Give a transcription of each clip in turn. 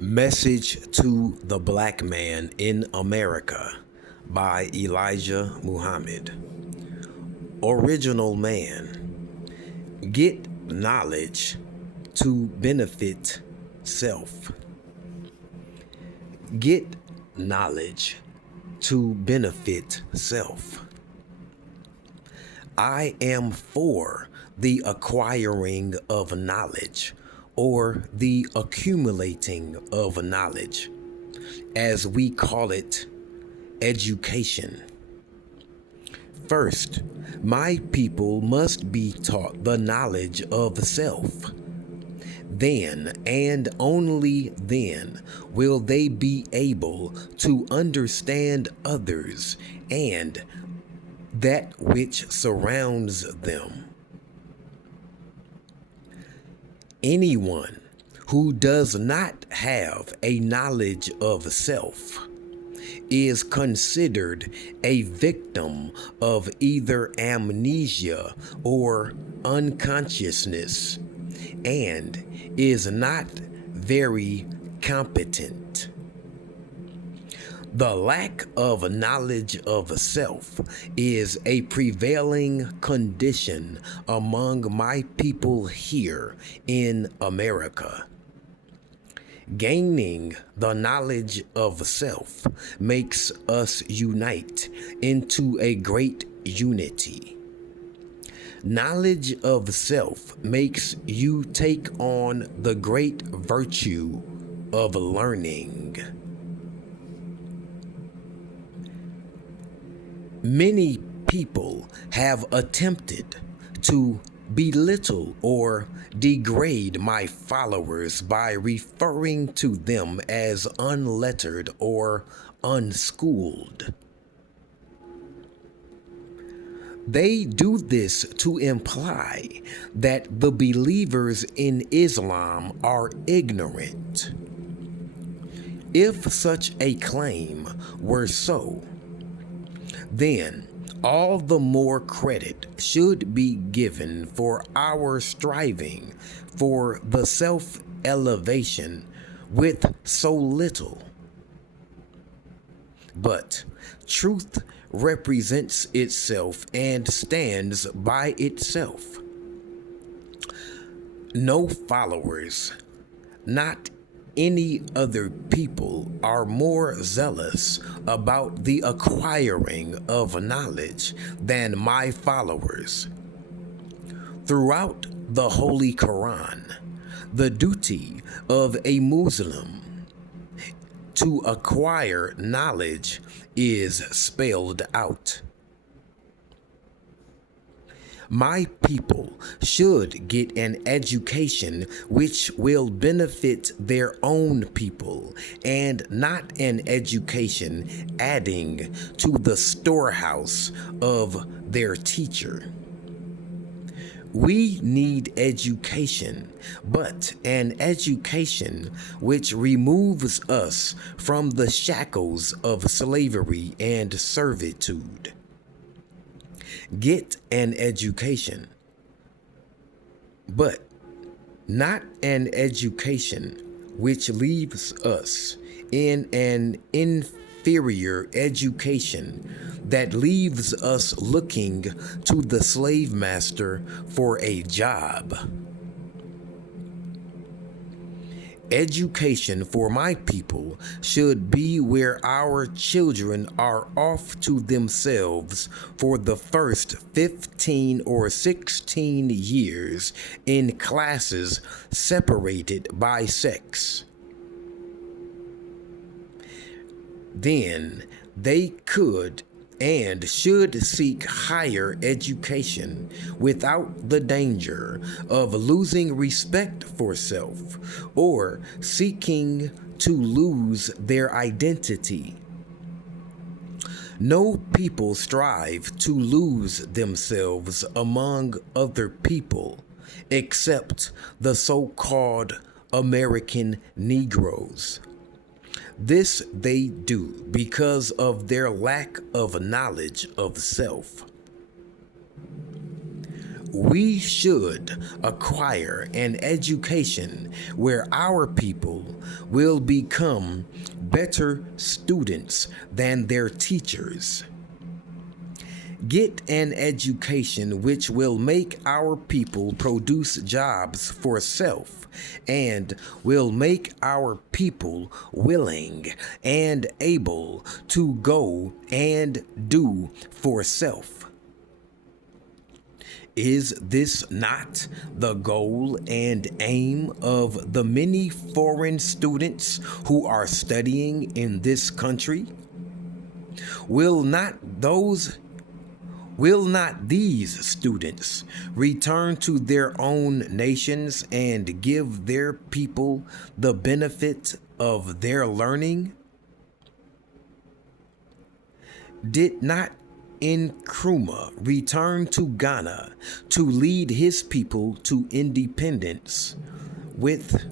Message to the Black Man in America by Elijah Muhammad. Original man, get knowledge to benefit self. Get knowledge to benefit self. I am for the acquiring of knowledge or the accumulating of knowledge, as we call it, education. First, my people must be taught the knowledge of self. Then and only then will they be able to understand others and that which surrounds them. Anyone who does not have a knowledge of self is considered a victim of either amnesia or unconsciousness and is not very competent. The lack of knowledge of self is a prevailing condition among my people here in America. Gaining the knowledge of self makes us unite into a great unity. Knowledge of self makes you take on the great virtue of learning. Many people have attempted to belittle or degrade my followers by referring to them as unlettered or unschooled. They do this to imply that the believers in Islam are ignorant. If such a claim were so, then all the more credit should be given for our striving for the self-elevation with so little. But truth represents itself and stands by itself. No followers, not any other people, are more zealous about the acquiring of knowledge than my followers. Throughout the Holy Quran, the duty of a Muslim to acquire knowledge is spelled out. My people should get an education which will benefit their own people, and not an education adding to the storehouse of their teacher. We need education, but an education which removes us from the shackles of slavery and servitude. Get an education, but not an education which leaves us in an inferior education that leaves us looking to the slave master for a job. Education for my people should be where our children are off to themselves for the first 15 or 16 years in classes separated by sex. Then they could and should seek higher education without the danger of losing respect for self or seeking to lose their identity. No people strive to lose themselves among other people except the so-called American Negroes. This they do because of their lack of knowledge of self. We should acquire an education where our people will become better students than their teachers. Get an education which will make our people produce jobs for self and will make our people willing and able to go and do for self. Is this not the goal and aim of the many foreign students who are studying in this country? Will not these students return to their own nations and give their people the benefit of their learning? Did not Nkrumah return to Ghana to lead his people to independence with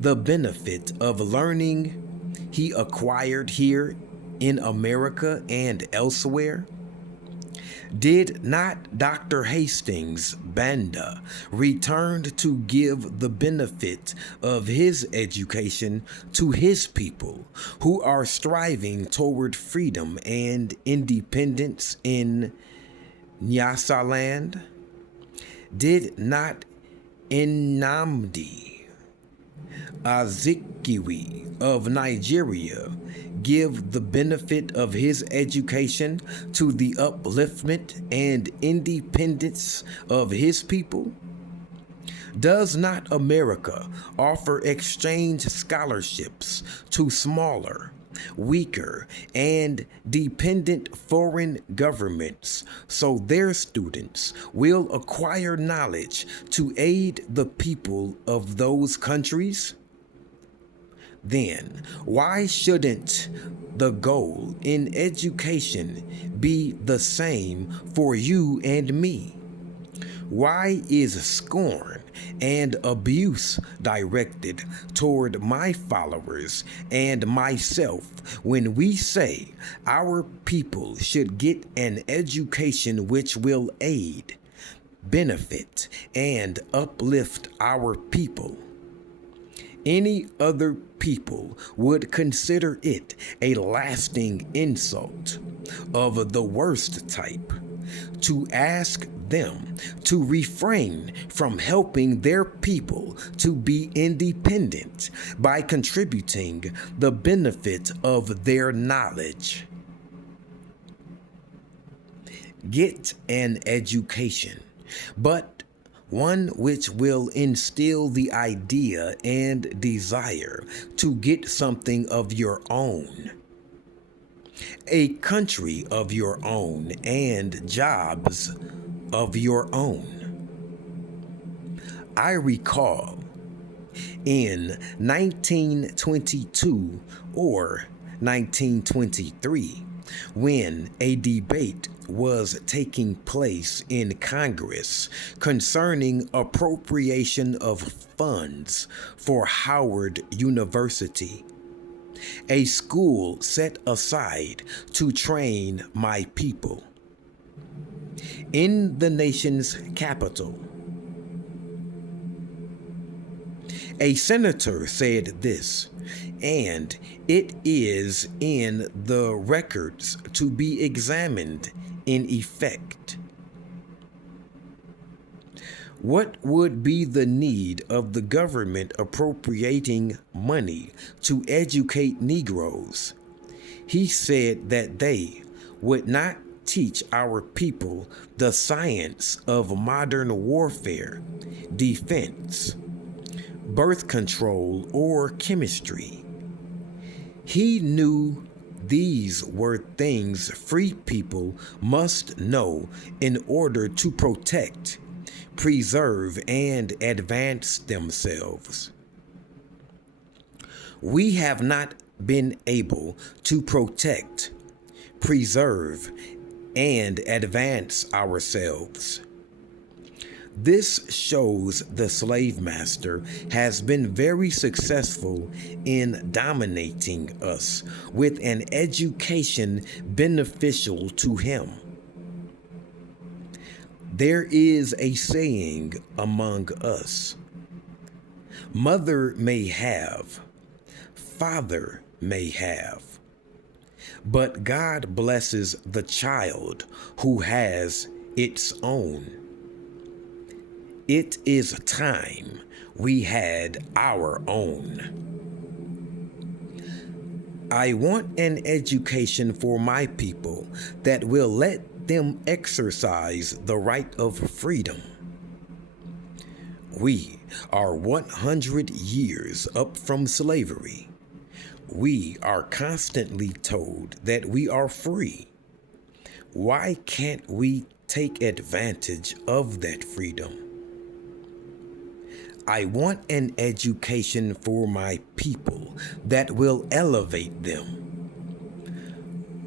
the benefit of learning he acquired here in America and elsewhere? Did not Dr. Hastings Banda return to give the benefit of his education to his people who are striving toward freedom and independence in Nyasaland? Did not Nnamdi Azikiwe of Nigeria give the benefit of his education to the upliftment and independence of his people? Does not America offer exchange scholarships to smaller, weaker, and dependent foreign governments so their students will acquire knowledge to aid the people of those countries? Then, why shouldn't the goal in education be the same for you and me? Why is scorn and abuse directed toward my followers and myself when we say our people should get an education which will aid, benefit, and uplift our people? Any other people would consider it a lasting insult of the worst type to ask them to refrain from helping their people to be independent by contributing the benefit of their knowledge. Get an education, but one which will instill the idea and desire to get something of your own, a country of your own, and jobs of your own. I recall in 1922 or 1923, when a debate was taking place in Congress concerning appropriation of funds for Howard University, a school set aside to train my people. In the nation's capital, a senator said this, and it is in the records to be examined in effect. What would be the need of the government appropriating money to educate Negroes? He said that they would not teach our people the science of modern warfare, defense, birth control, or chemistry. He knew these were things free people must know in order to protect, preserve, and advance themselves. We have not been able to protect, preserve, and advance ourselves. This shows the slave master has been very successful in dominating us with an education beneficial to him. There is a saying among us: mother may have, father may have, but God blesses the child who has its own. It is time we had our own. I want an education for my people that will let them exercise the right of freedom. We are 100 years up from slavery. We are constantly told that we are free. Why can't we take advantage of that freedom? I want an education for my people that will elevate them.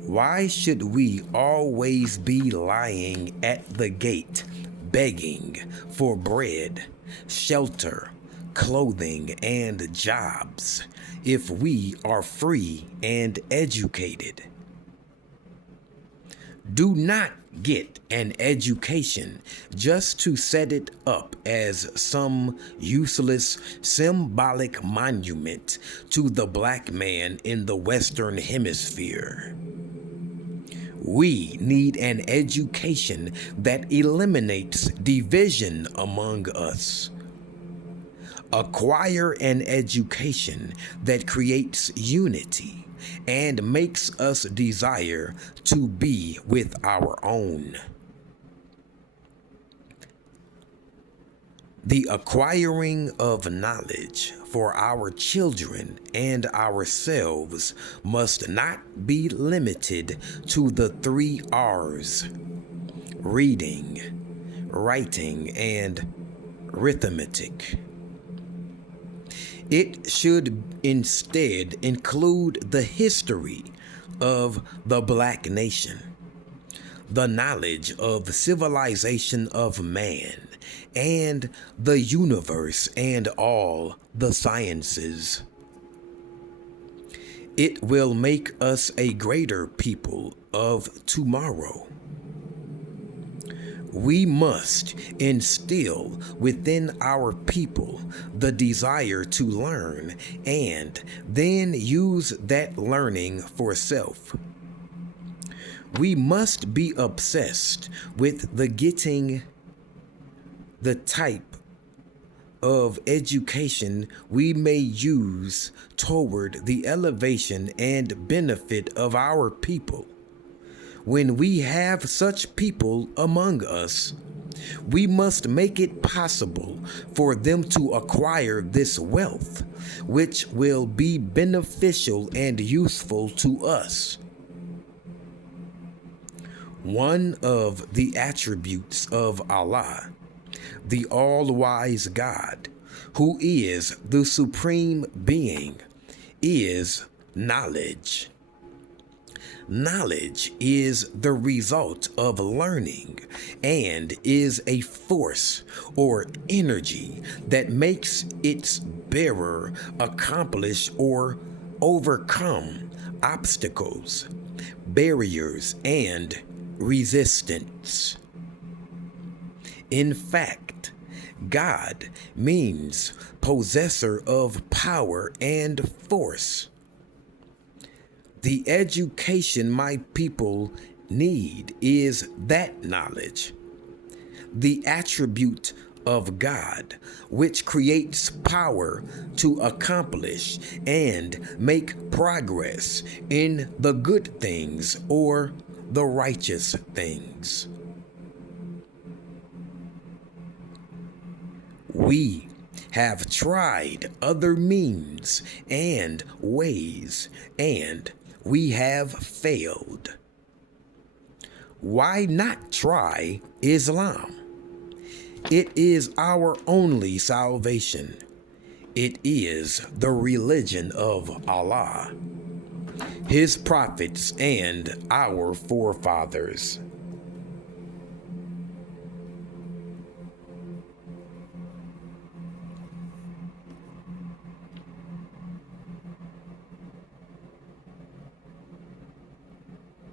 Why should we always be lying at the gate, begging for bread, shelter, clothing, and jobs if we are free and educated? Do not get an education just to set it up as some useless symbolic monument to the black man in the Western Hemisphere. We need an education that eliminates division among us. Acquire an education that creates unity and makes us desire to be with our own. The acquiring of knowledge for our children and ourselves must not be limited to the 3 R's: reading, writing, and arithmetic. It should instead include the history of the black nation, the knowledge of the civilization of man, and the universe and all the sciences. It will make us a greater people of tomorrow. We must instill within our people the desire to learn and then use that learning for self. We must be obsessed with getting the type of education we may use toward the elevation and benefit of our people. When we have such people among us, we must make it possible for them to acquire this wealth, which will be beneficial and useful to us. One of the attributes of Allah, the all-wise God, who is the supreme being, is knowledge. Knowledge is the result of learning and is a force or energy that makes its bearer accomplish or overcome obstacles, barriers, and resistance. In fact, God means possessor of power and force. The education my people need is that knowledge, the attribute of God, which creates power to accomplish and make progress in the good things or the righteous things. We have tried other means and ways, and we have failed. Why not try Islam? It is our only salvation. It is the religion of Allah, His prophets, and our forefathers.